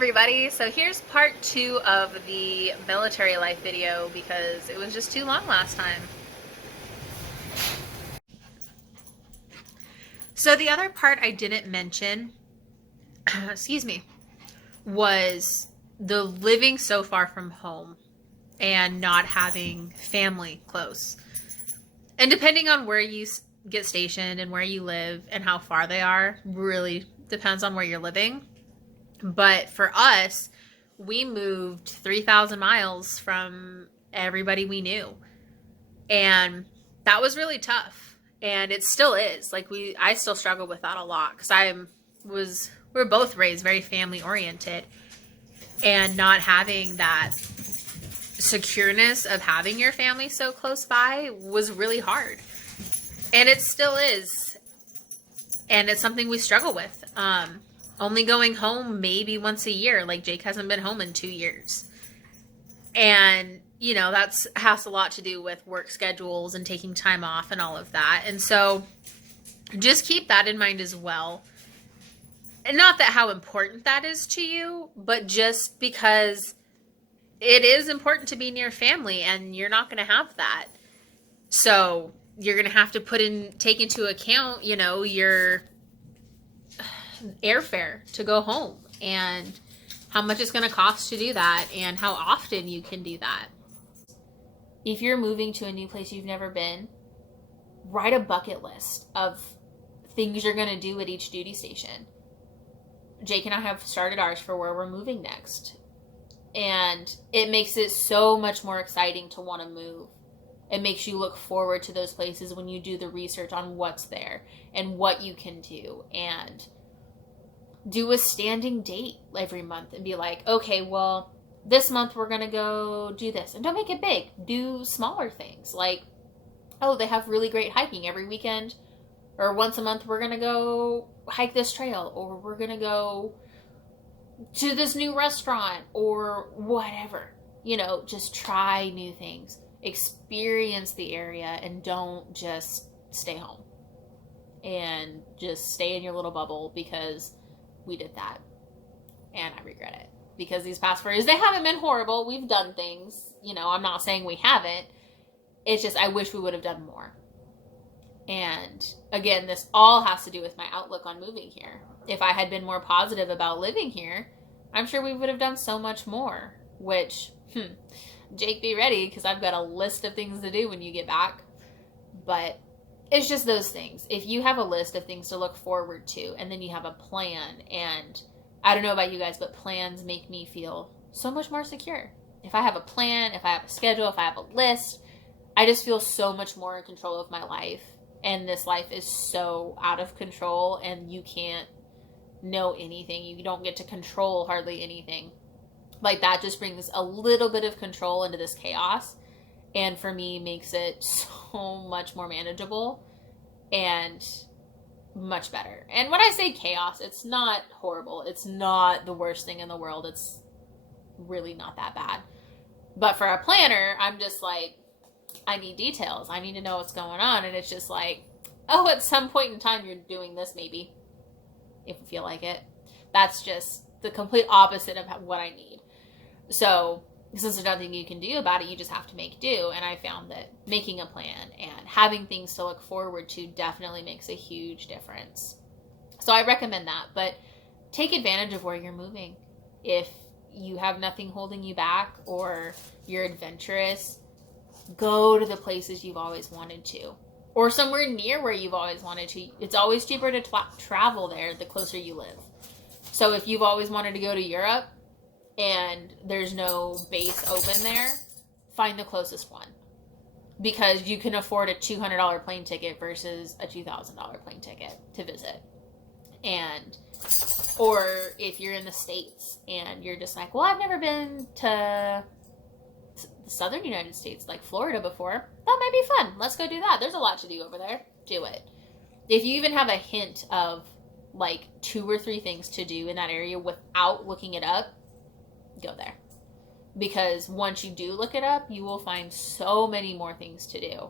everybody. So here's part 2 of the military life video because it was just too long last time. So the other part I didn't mention, excuse me, was the living so far from home and not having family close. And depending on where you get stationed and where you live and how far they are, really depends on where you're living. But for us, we moved 3,000 miles from everybody we knew. And that was really tough. And it still is. I still struggle with that a lot because we're both raised very family oriented, and not having that secureness of having your family so close by was really hard. And it still is. And it's something we struggle with. Only going home maybe once a year. Like Jake hasn't been home in 2 years. And, that has a lot to do with work schedules and taking time off and all of that. And so just keep that in mind as well. And not that how important that is to you, but just because it is important to be near family and you're not going to have that. So you're going to have to take into account, your airfare to go home and how much it's going to cost to do that and how often you can do that. If you're moving to a new place you've never been, write a bucket list of things you're going to do at each duty station. Jake and I have started ours for where we're moving next. And it makes it so much more exciting to want to move. It makes you look forward to those places when you do the research on what's there and what you can do. And do a standing date every month and be like, okay, well, this month we're going to go do this. And don't make it big. Do smaller things like, oh, they have really great hiking every weekend. Or once a month we're going to go hike this trail. Or we're going to go to this new restaurant or whatever. Just try new things. Experience the area and don't just stay home. And just stay in your little bubble, because we did that. And I regret it. Because these past 4 years, they haven't been horrible. We've done things. I'm not saying we haven't. It's just I wish we would have done more. And again, this all has to do with my outlook on moving here. If I had been more positive about living here, I'm sure we would have done so much more. Which, Jake, be ready, because I've got a list of things to do when you get back. But it's just those things. If you have a list of things to look forward to, and then you have a plan, and I don't know about you guys, but plans make me feel so much more secure. If I have a plan, if I have a schedule, if I have a list, I just feel so much more in control of my life. And this life is so out of control, and you can't know anything. You don't get to control hardly anything. Like, that just brings a little bit of control into this chaos. And for me, makes it so much more manageable and much better. And when I say chaos, it's not horrible. It's not the worst thing in the world. It's really not that bad. But for a planner, I'm just like, I need details. I need to know what's going on. And it's just like, oh, at some point in time, you're doing this maybe, if you feel like it. That's just the complete opposite of what I need. So since there's nothing you can do about it, you just have to make do. And I found that making a plan and having things to look forward to definitely makes a huge difference. So I recommend that. But take advantage of where you're moving. If you have nothing holding you back or you're adventurous, go to the places you've always wanted to. Or somewhere near where you've always wanted to. It's always cheaper to travel there the closer you live. So if you've always wanted to go to Europe, and there's no base open there, find the closest one. Because you can afford a $200 plane ticket versus a $2,000 plane ticket to visit. Or if you're in the States and you're just like, well, I've never been to the southern United States, like Florida, before. That might be fun. Let's go do that. There's a lot to do over there. Do it. If you even have a hint of like 2 or 3 things to do in that area without looking it up, go there. Because once you do look it up, you will find so many more things to do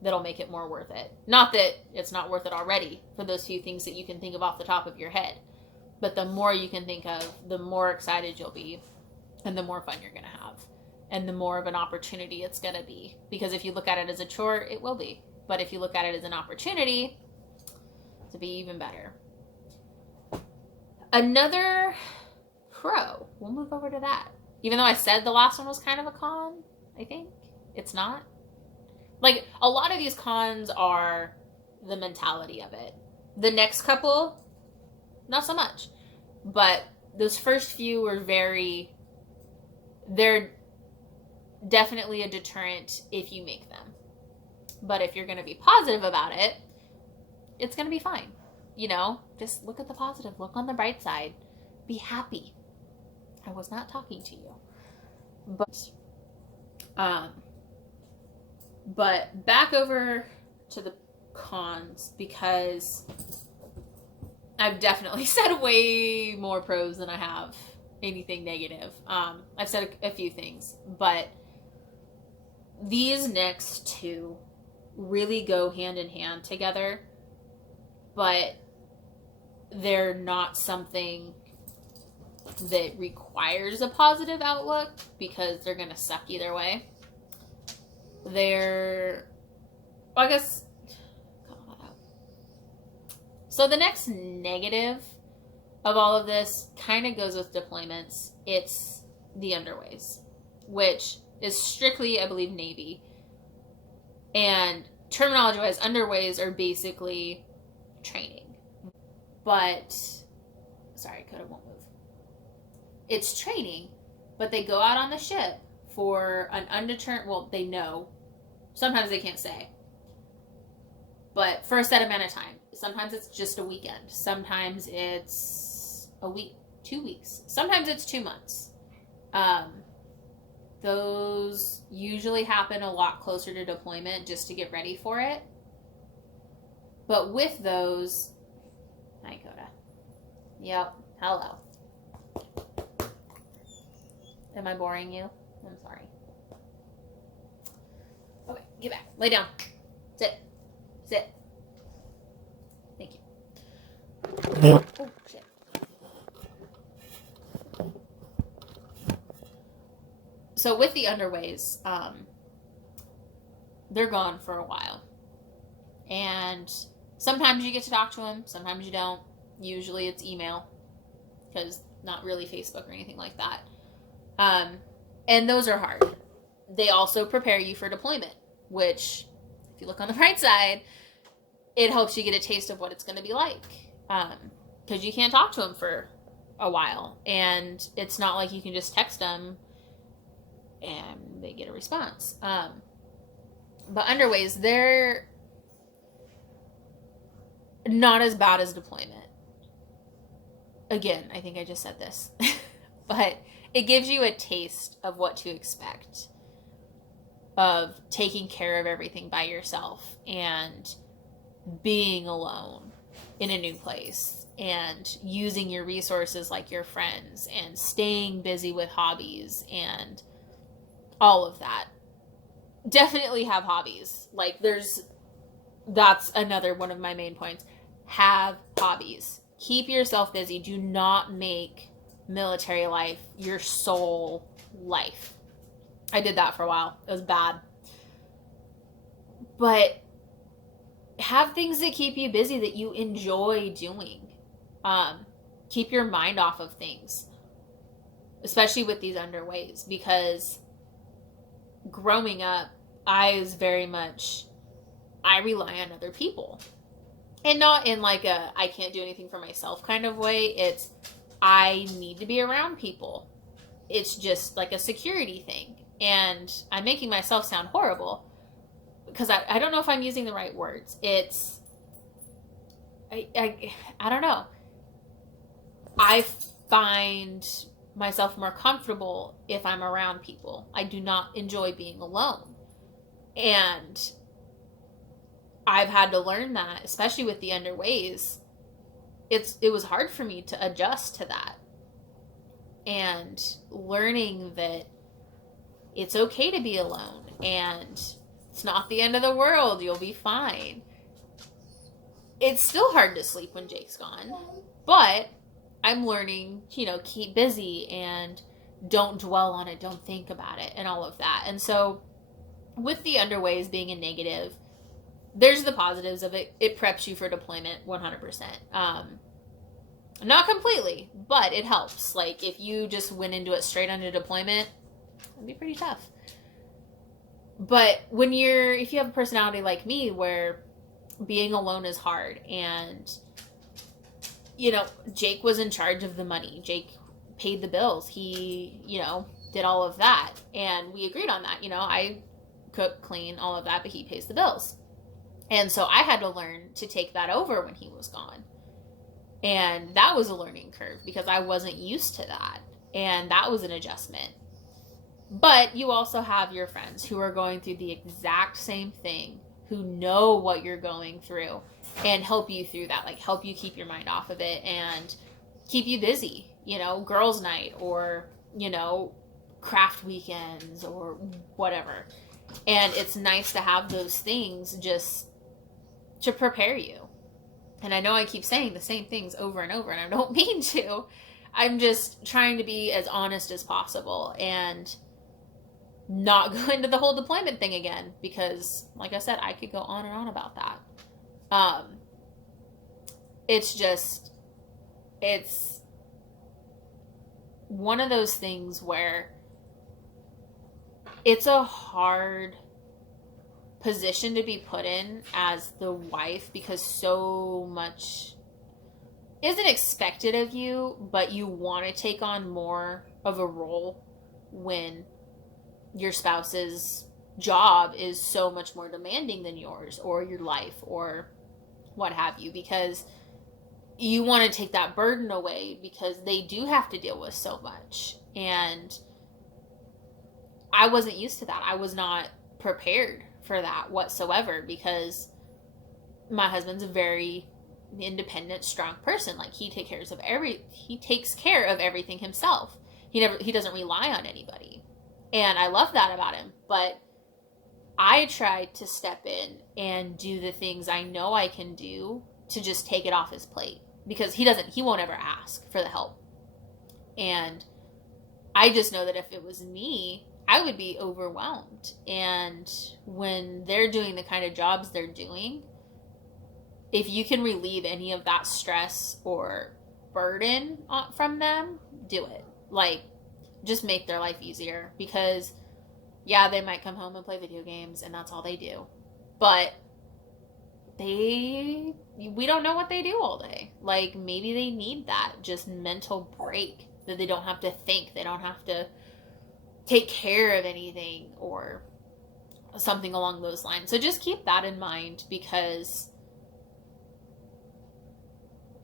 that'll make it more worth it. Not that it's not worth it already for those few things that you can think of off the top of your head. But the more you can think of, the more excited you'll be, and the more fun you're going to have, and the more of an opportunity it's going to be. Because if you look at it as a chore, it will be. But if you look at it as an opportunity, to be even better. Another pro, we'll move over to that. Even though I said the last one was kind of a con, I think it's not. Like, a lot of these cons are the mentality of it. The next couple, not so much. But those first few were they're definitely a deterrent if you make them. But if you're going to be positive about it, it's going to be fine. You know, just look at the positive. Look on the bright side. Be happy. I was not talking to you. But back over to the cons, because I've definitely said way more pros than I have anything negative. I've said a few things, but these next two really go hand in hand together, but they're not something that requires a positive outlook, because they're going to suck either way. So the next negative of all of this kind of goes with deployments. It's the underways, which is strictly, I believe, Navy. And terminology-wise, underways are basically training. But, sorry, Coda won't move. It's training, but they go out on the ship for an undetermined, well, they know. Sometimes they can't say. But for a set amount of time. Sometimes it's just a weekend. Sometimes it's a week, 2 weeks. Sometimes it's 2 months. Those usually happen a lot closer to deployment just to get ready for it. But with those, hi Coda. Yep, hello. Am I boring you? I'm sorry. Okay, get back. Lay down. Sit. Sit. Thank you. Oh, shit. So with the underways, they're gone for a while. And sometimes you get to talk to them, sometimes you don't. Usually it's email, because not really Facebook or anything like that. And those are hard. They also prepare you for deployment, which, if you look on the bright side, it helps you get a taste of what it's going to be like. Because you can't talk to them for a while. And it's not like you can just text them and they get a response. But underways, they're not as bad as deployment. Again, I think I just said this. But it gives you a taste of what to expect, of taking care of everything by yourself and being alone in a new place and using your resources like your friends and staying busy with hobbies and all of that. Definitely have hobbies. Like, that's another one of my main points. Have hobbies. Keep yourself busy. Do not make military life your sole life. I did that for a while. It was bad. But have things that keep you busy, that you enjoy doing. Keep your mind off of things, especially with these underways, because growing up, I rely on other people, and not in like a I can't do anything for myself kind of way. It's I need to be around people. It's just like a security thing. And I'm making myself sound horrible because I don't know if I'm using the right words. It's I don't know. I find myself more comfortable if I'm around people. I do not enjoy being alone. And I've had to learn that, especially with the underways. It was hard for me to adjust to that. And learning that it's okay to be alone and it's not the end of the world. You'll be fine. It's still hard to sleep when Jake's gone, but I'm learning, keep busy and don't dwell on it, don't think about it, and all of that. And so, with the underways being a negative, there's the positives of it. It preps you for deployment 100%. Not completely, but it helps. Like, if you just went into it straight under deployment, it'd be pretty tough. But if you have a personality like me where being alone is hard, and, Jake was in charge of the money. Jake paid the bills. He, did all of that. And we agreed on that. I cook, clean, all of that, but he pays the bills. And so I had to learn to take that over when he was gone. And that was a learning curve because I wasn't used to that. And that was an adjustment. But you also have your friends who are going through the exact same thing, who know what you're going through and help you through that, like help you keep your mind off of it and keep you busy, girls' night or, craft weekends or whatever. And it's nice to have those things just to prepare you. And I know I keep saying the same things over and over, and I don't mean to. I'm just trying to be as honest as possible and not go into the whole deployment thing again, because, like I said, I could go on and on about that. It's one of those things where it's a hard position to be put in as the wife, because so much isn't expected of you, but you want to take on more of a role when your spouse's job is so much more demanding than yours, or your life, or what have you, because you want to take that burden away, because they do have to deal with so much. And I wasn't used to that. I was not prepared for that whatsoever, because my husband's a very independent, strong person. Like, he takes care of everything himself. He doesn't rely on anybody. And I love that about him. But I tried to step in and do the things I know I can do to just take it off his plate, because he won't ever ask for the help. And I just know that if it was me, I would be overwhelmed. And when they're doing the kind of jobs they're doing, if you can relieve any of that stress or burden from them, do it. Like, just make their life easier, because yeah, they might come home and play video games and that's all they do. But we don't know what they do all day. Like, maybe they need that just mental break, that they don't have to think, they don't have to take care of anything or something along those lines. So just keep that in mind, because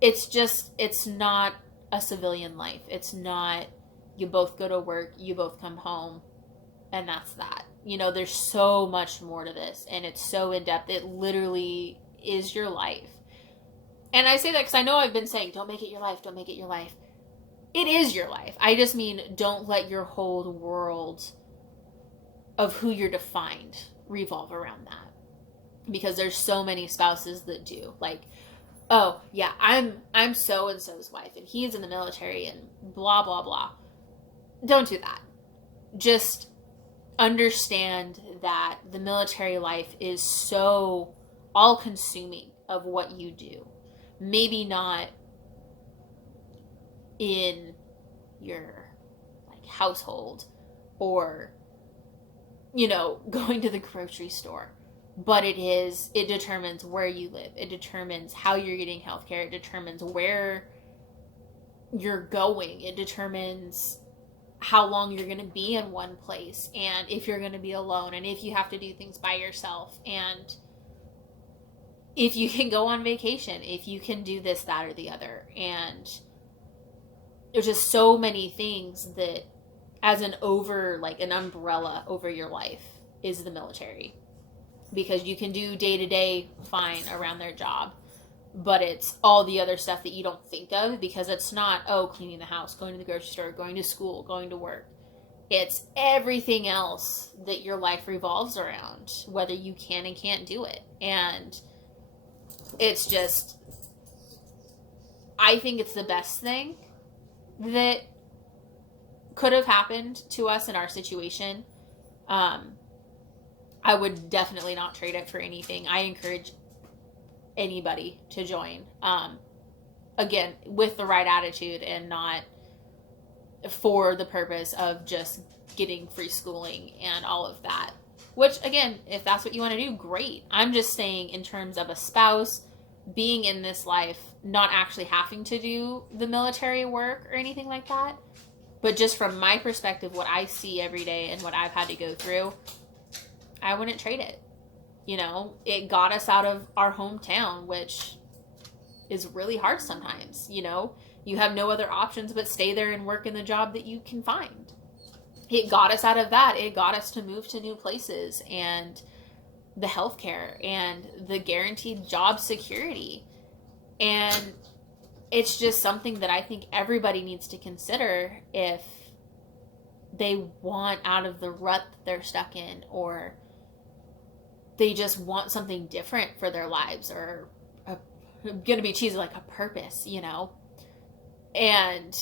it's not a civilian life. It's not, you both go to work, you both come home, and that's that. There's so much more to this, and it's so in-depth. It literally is your life. And I say that because I know I've been saying, don't make it your life, don't make it your life. It is your life. I just mean, don't let your whole world of who you're defined revolve around that. Because there's so many spouses that do. Like, oh, yeah, I'm so-and-so's wife, and he's in the military, and blah, blah, blah. Don't do that. Just understand that the military life is so all-consuming of what you do. Maybe not in your household or going to the grocery store, but it determines where you live. It determines how you're getting healthcare. It determines where you're going. It determines how long you're going to be in one place, and if you're going to be alone, and if you have to do things by yourself, and if you can go on vacation, if you can do this, that, or the other. And there's just so many things that, as an umbrella over your life, is the military. Because you can do day-to-day fine around their job, but it's all the other stuff that you don't think of, because it's not, cleaning the house, going to the grocery store, going to school, going to work. It's everything else that your life revolves around, whether you can and can't do it. And it's just, I think it's the best thing that could have happened to us in our situation, I would definitely not trade it for anything. I encourage anybody to join. Again, with the right attitude and not for the purpose of just getting free schooling and all of that. Which, again, if that's what you want to do, great. I'm just saying in terms of a spouse being in this life, not actually having to do the military work or anything like that, but just from my perspective, what I see every day and what I've had to go through, I wouldn't trade it. You know, it got us out of our hometown, which is really hard sometimes. You know, you have no other options but stay there and work in the job that you can find. It got us out of that. It got us to move to new places and the healthcare and the guaranteed job security. And it's just something that I think everybody needs to consider if they want out of the rut that they're stuck in, or they just want something different for their lives, or going to be cheesy, like a purpose, you know? And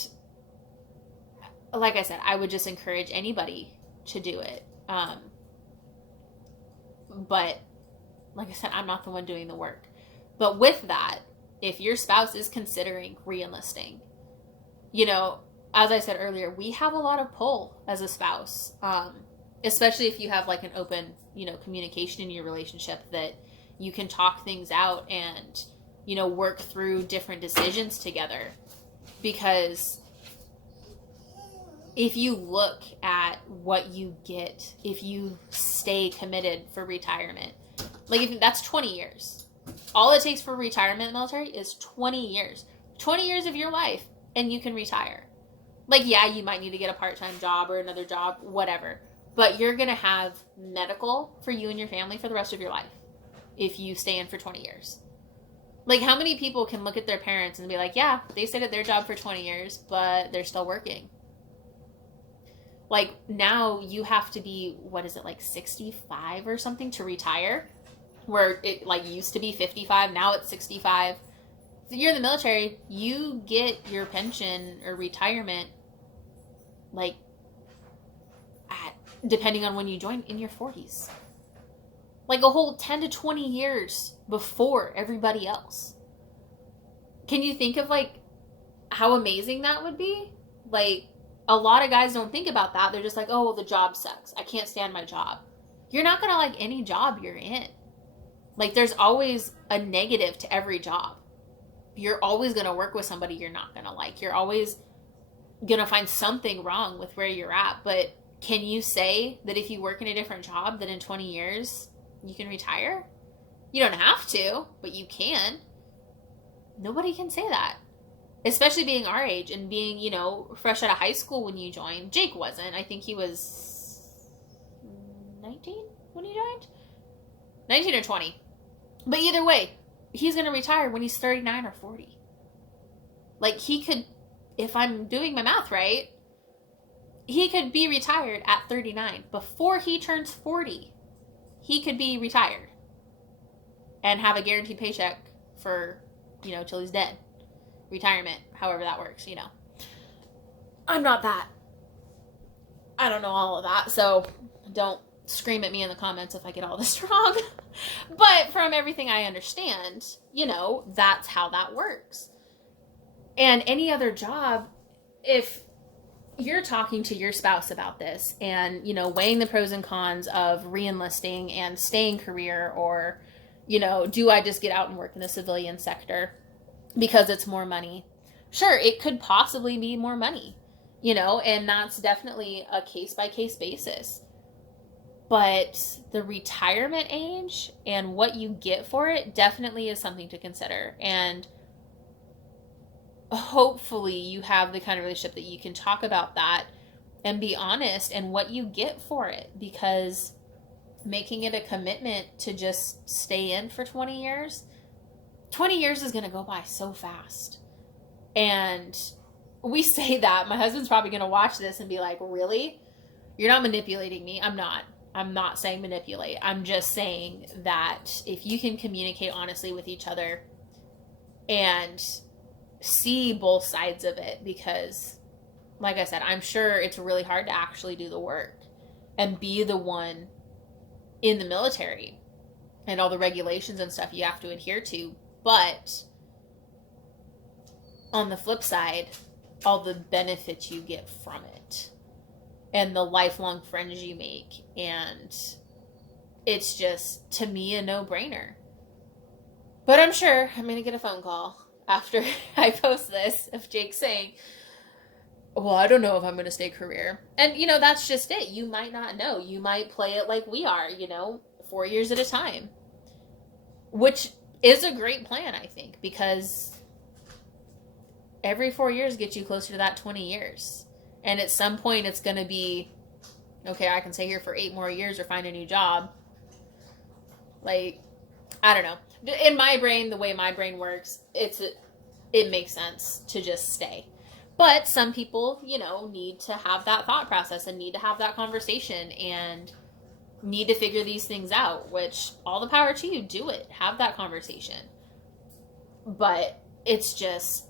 like I said, I would just encourage anybody to do it. But like I said, I'm not the one doing the work. But with that, if your spouse is considering re-enlisting, you know, as I said earlier, we have a lot of pull as a spouse, especially if you have like an open, you know, communication in your relationship, that you can talk things out and, you know, work through different decisions together. Because if you look at what you get if you stay committed for retirement, like if that's 20 years. All it takes for retirement in the military is 20 years. 20 years of your life and you can retire. Like, yeah, you might need to get a part-time job or another job, whatever. But you're going to have medical for you and your family for the rest of your life if you stay in for 20 years. Like, how many people can look at their parents and be like, yeah, they stayed at their job for 20 years, but they're still working. Like, now you have to be, what is it, like 65 or something to retire? Where it, like, used to be 55, now it's 65. So you're in the military, you get your pension or retirement, like, depending on when you join, in your 40s. Like a whole 10 to 20 years before everybody else. Can you think of, like, how amazing that would be? Like, a lot of guys don't think about that. They're just like, oh, well, the job sucks. I can't stand my job. You're not going to like any job you're in. Like, there's always a negative to every job. You're always going to work with somebody you're not going to like. You're always going to find something wrong with where you're at. But can you say that if you work in a different job, that in 20 years you can retire? You don't have to, but you can. Nobody can say that. Especially being our age and being, you know, fresh out of high school when you joined. Jake wasn't. I think he was 19 when he joined? 19 or 20. But either way, he's going to retire when he's 39 or 40. Like, he could, if I'm doing my math right, he could be retired at 39. Before he turns 40, he could be retired and have a guaranteed paycheck for, you know, till he's dead. Retirement, however that works, you know. I'm not that. I don't know all of that, so don't scream at me in the comments if I get all this wrong. But from everything I understand, you know, that's how that works. And any other job, if you're talking to your spouse about this and, you know, weighing the pros and cons of re-enlisting and staying career, or, you know, do I just get out and work in the civilian sector because it's more money? Sure, it could possibly be more money, you know, and that's definitely a case-by-case basis. But the retirement age and what you get for it definitely is something to consider. And hopefully you have the kind of relationship that you can talk about that and be honest and what you get for it. Because making it a commitment to just stay in for 20 years, 20 years is going to go by so fast. And we say that. My husband's probably going to watch this and be like, really? You're not manipulating me. I'm not saying manipulate. I'm just saying that if you can communicate honestly with each other and see both sides of it, because like I said, I'm sure it's really hard to actually do the work and be the one in the military and all the regulations and stuff you have to adhere to. But on the flip side, all the benefits you get from it and the lifelong friends you make. And it's just, to me, a no-brainer. But I'm sure I'm going to get a phone call after I post this of Jake saying, well, I don't know if I'm going to stay career. And, you know, that's just it. You might not know. You might play it like we are, you know, 4 years at a time. Which is a great plan, I think, because every 4 years gets you closer to that 20 years. And at some point it's going to be, okay, I can stay here for 8 more years or find a new job. Like, I don't know. In my brain, the way my brain works, it makes sense to just stay. But some people, you know, need to have that thought process and need to have that conversation and need to figure these things out, which all the power to you. Do it. Have that conversation. But it's just,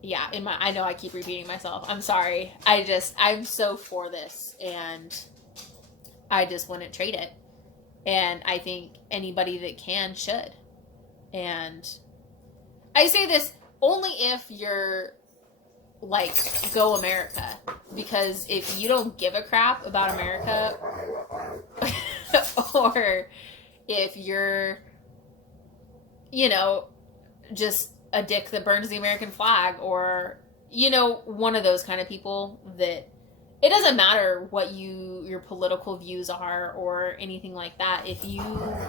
yeah, I know I keep repeating myself. I'm sorry. I'm so for this, and I just wouldn't trade it. And I think anybody that can should. And I say this only if you're like, go America. Because if you don't give a crap about America, or if you're, you know, just a dick that burns the American flag, or, you know, one of those kind of people that it doesn't matter what your political views are or anything like that. If you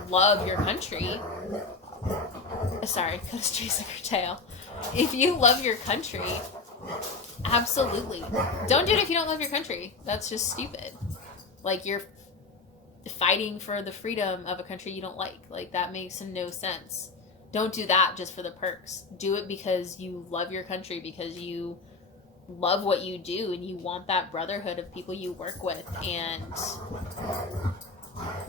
love your country, sorry, cut a street tail. If you love your country, absolutely. Don't do it if you don't love your country. That's just stupid. Like, you're fighting for the freedom of a country you don't like. Like, that makes no sense. Don't do that just for the perks. Do it because you love your country, because you love what you do and you want that brotherhood of people you work with, and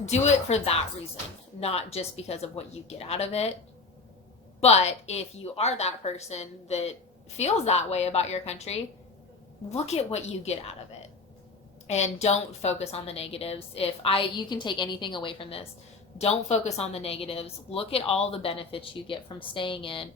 do it for that reason, not just because of what you get out of it. But if you are that person that feels that way about your country, look at what you get out of it and don't focus on the negatives. You can take anything away from this, don't focus on the negatives. Look at all the benefits you get from staying in.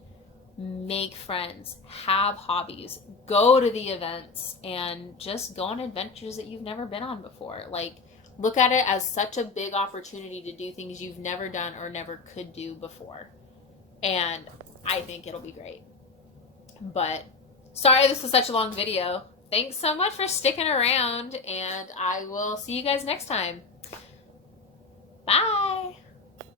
Make friends, have hobbies, go to the events, and just go on adventures that you've never been on before. Like, look at it as such a big opportunity to do things you've never done or never could do before. And I think it'll be great. But sorry this was such a long video. Thanks so much for sticking around, and I will see you guys next time. Bye!